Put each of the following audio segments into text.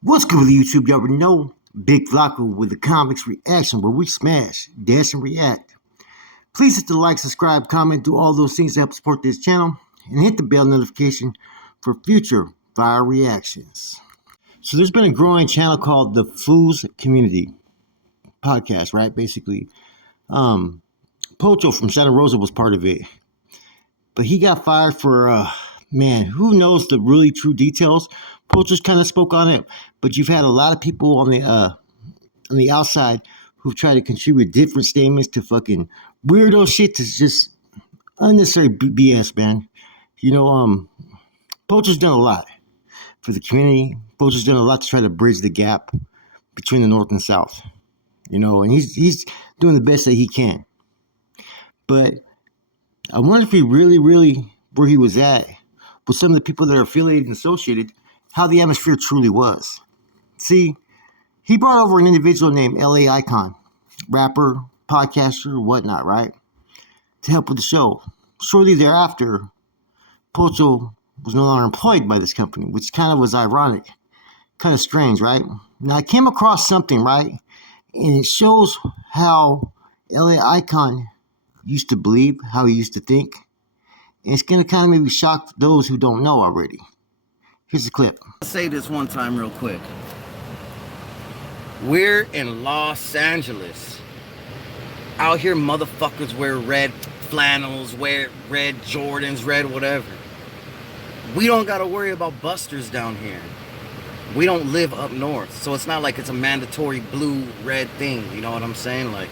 What's good with YouTube? You already know Big Flacco with the comics reaction where we smash, dash, and react. Please hit the like, subscribe, comment, do all those things to help support this channel, and hit the bell notification for future fire reactions. So there's been a growing channel called the Foos Community Podcast, right? Basically, Pocho from Santa Rosa was part of it, but he got fired for man, who knows the really true details. Pocho's kind of spoke on it, but you've had a lot of people on the outside who've tried to contribute different statements to fucking weirdo shit to just unnecessary BS, man. You know, Poacher's done a lot for the community. Poacher's done a lot to try to bridge the gap between the North and South. You know, and he's doing the best that he can. But I wonder if he really where he was at with some of the people that are affiliated and associated, how the atmosphere truly was. See, he brought over an individual named Eyecon, rapper, podcaster, whatnot, right? To help with the show. Shortly thereafter, Pocho was no longer employed by this company, which kind of was ironic. Kind of strange, right? Now, I came across something, right? And it shows how Eyecon used to believe, how he used to think. And it's going to kind of maybe shock those who don't know already. Here's the clip. I'll say this one time real quick. We're in Los Angeles. Out here motherfuckers wear red flannels, wear red Jordans, red whatever. We don't gotta worry about busters down here. We don't live up north, so it's not like it's a mandatory blue, red thing, you know what I'm saying? Like,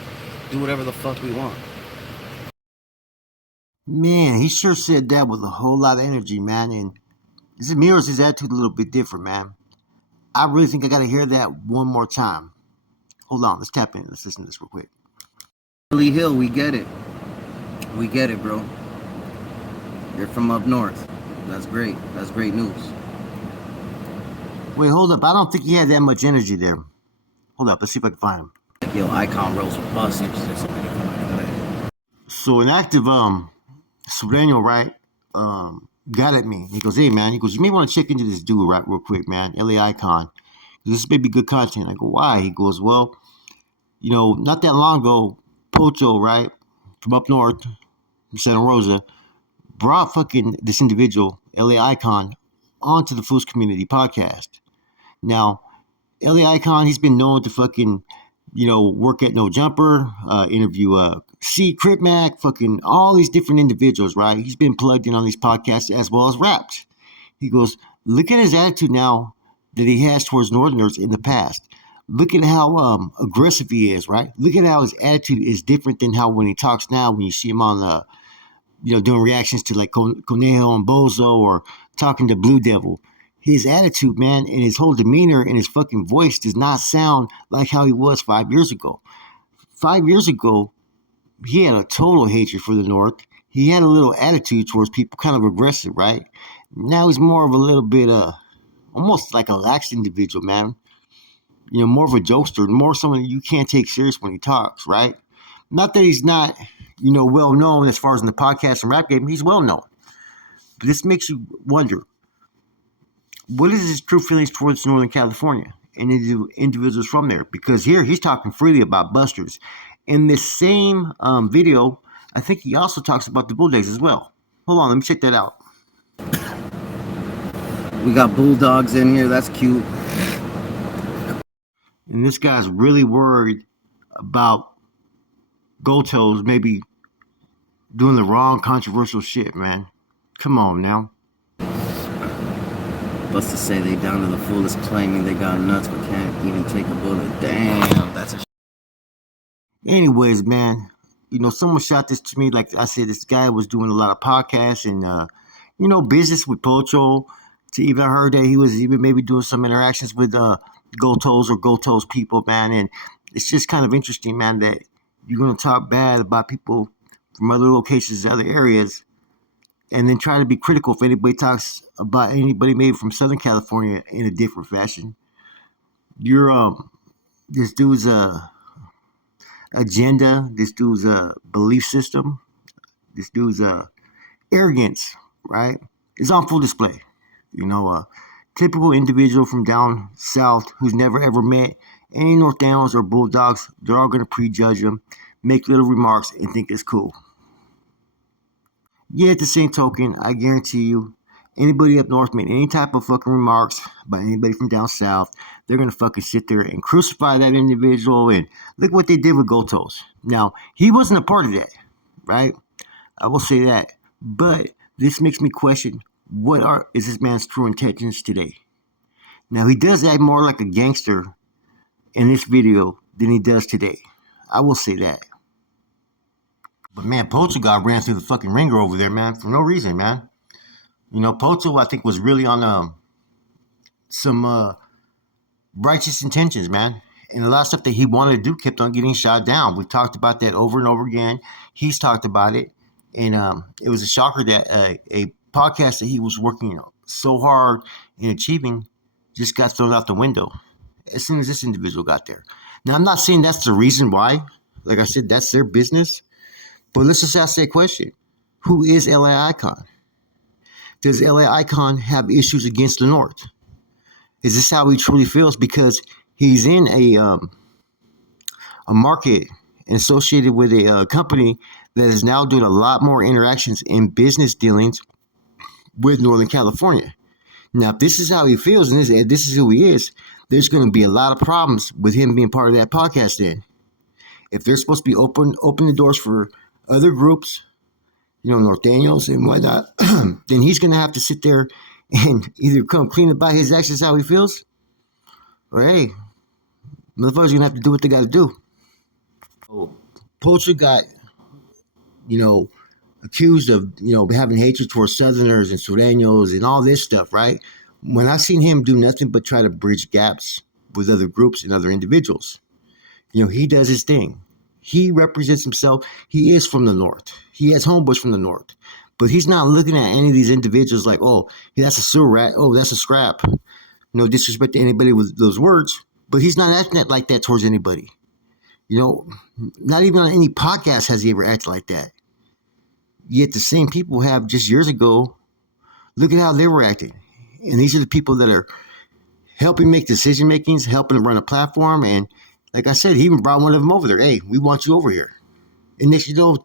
do whatever the fuck we want. Man, he sure said that with a whole lot of energy, man, and this mirrors his attitude a little bit different, man. I really think I gotta hear that one more time. Hold on, let's tap in. Let's listen to this real quick. Lee Hill, we get it. We get it, bro. You're from up north. That's great. That's great news. Wait, hold up. I don't think he had that much energy there. Hold up. Let's see if I can find him. Yo, Eyecon rolls with busters. So an active Sureño, right, got at me. He goes, hey, man. He goes, you may want to check into this dude, right, real quick, man. Eyecon. This may be good content. I go, why? He goes, well, you know, not that long ago, Pocho, right, from up north, from Santa Rosa, brought fucking this individual, Eyecon, onto the Foos Community Podcast. Now, Eyecon, he's been known to fucking, you know, work at No Jumper, interview C, Crip Mac, fucking all these different individuals, right? He's been plugged in on these podcasts as well as raps. He goes, look at his attitude now that he has towards Northerners in the past. Look at how aggressive he is, right? Look at how his attitude is different than how when he talks now, when you see him on the, you know, doing reactions to like Conejo and Bozo or talking to Blue Devil. His attitude, man, and his whole demeanor and his fucking voice does not sound like how he was 5 years ago. 5 years ago, he had a total hatred for the North. He had a little attitude towards people, kind of aggressive, right? Now he's more of a little bit, almost like a lax individual, man. You know, more of a jokester, more someone you can't take serious when he talks, right? Not that he's not, you know, well known as far as in the podcast and rap game. He's well known. But this makes you wonder, what is his true feelings towards Northern California and individuals from there? Because here he's talking freely about busters. In this same video, I think he also talks about the Bulldogs as well. Hold on, let me check that out. We got bulldogs in here. That's cute. And this guy's really worried about Gotos maybe doing the wrong controversial shit, man. Come on now. Busters say they down to the fullest, claiming they got nuts but can't even take a bullet. Damn, that's a. Anyways, man, you know, someone shot this to me. Like I said, this guy was doing a lot of podcasts and, you know, business with Pocho. To even heard that he was even maybe doing some interactions with Gotos or Gotos people, man. And it's just kind of interesting, man, that you're going to talk bad about people from other locations, other areas, and then try to be critical if anybody talks about anybody maybe from Southern California in a different fashion. You're this dude's agenda, this dude's belief system, this dude's arrogance, right, is on full display. You know, Typical individual from down south who's never ever met any North Downs or Bulldogs. They're all going to prejudge them, make little remarks, and think it's cool. Yet at the same token, I guarantee you, anybody up north made any type of fucking remarks about anybody from down south, they're gonna fucking sit there and crucify that individual. And look what they did with Gotos. Now, he wasn't a part of that, right? I will say that. But this makes me question is this man's true intentions today? Now, he does act more like a gangster in this video than he does today. I will say that. But man, Pocho got ran through the fucking ringer over there, man, for no reason, man. You know, Pocho, I think, was really on some righteous intentions, man. And a lot of stuff that he wanted to do kept on getting shot down. We've talked about that over and over again. He's talked about it. And it was a shocker that a podcast that he was working so hard in achieving just got thrown out the window as soon as this individual got there. Now, I'm not saying that's the reason why. Like I said, that's their business. But let's just ask that question. Who is LA Eyecon? Does LA Eyecon have issues against the North? Is this how he truly feels? Because he's in a market associated with a company that is now doing a lot more interactions in business dealings with Northern California. Now, if this is how he feels and this is who he is, there's going to be a lot of problems with him being part of that podcast then. If they're supposed to be open the doors for other groups, you know, North Daniels and whatnot, then he's going to have to sit there and either come clean about his actions, how he feels, or hey, motherfuckers going to have to do what they got to do. So, Poacher got, you know, accused of, you know, having hatred towards Southerners and Sureños and all this stuff, right? When I've seen him do nothing but try to bridge gaps with other groups and other individuals, you know, he does his thing. He represents himself. He is from the North. He has homeboys from the North. But he's not looking at any of these individuals like, oh, that's a sewer rat. Oh, that's a scrap. No disrespect to anybody with those words. But he's not acting like that towards anybody. You know, not even on any podcast has he ever acted like that. Yet the same people have just years ago, look at how they were acting. And these are the people that are helping make decision makings, helping to run a platform. And like I said, he even brought one of them over there. Hey, we want you over here. And next you know,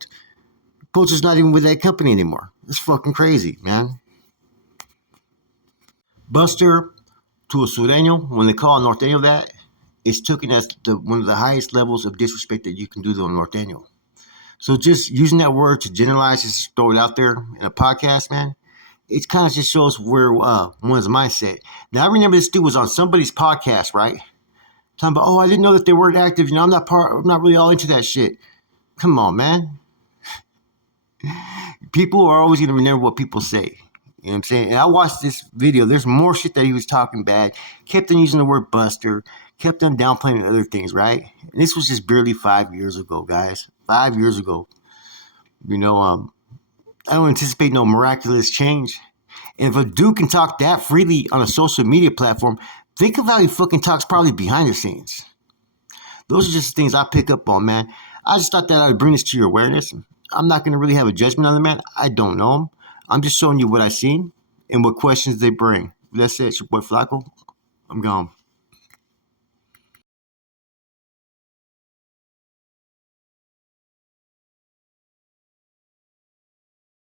Poacher's not even with that company anymore. It's fucking crazy, man. Buster to a Sureño, when they call a Norteño that, it's taken as one of the highest levels of disrespect that you can do to a Norteño. So just using that word to generalize, just throw it out there in a podcast, man, it kind of just shows where one's mindset. Now, I remember this dude was on somebody's podcast, right? Talking about, oh, I didn't know that they weren't active. You know, I'm not really all into that shit. Come on, man. People are always going to remember what people say. You know what I'm saying? And I watched this video. There's more shit that he was talking bad. Kept on using the word buster. Kept on downplaying other things, right? And this was just barely 5 years ago, guys. 5 years ago. You know, I don't anticipate no miraculous change. And if a dude can talk that freely on a social media platform, think of how he fucking talks probably behind the scenes. Those are just things I pick up on, man. I just thought that I would bring this to your awareness. I'm not going to really have a judgment on the man. I don't know him. I'm just showing you what I've seen and what questions they bring. That's it. It's your boy Flacco. I'm gone.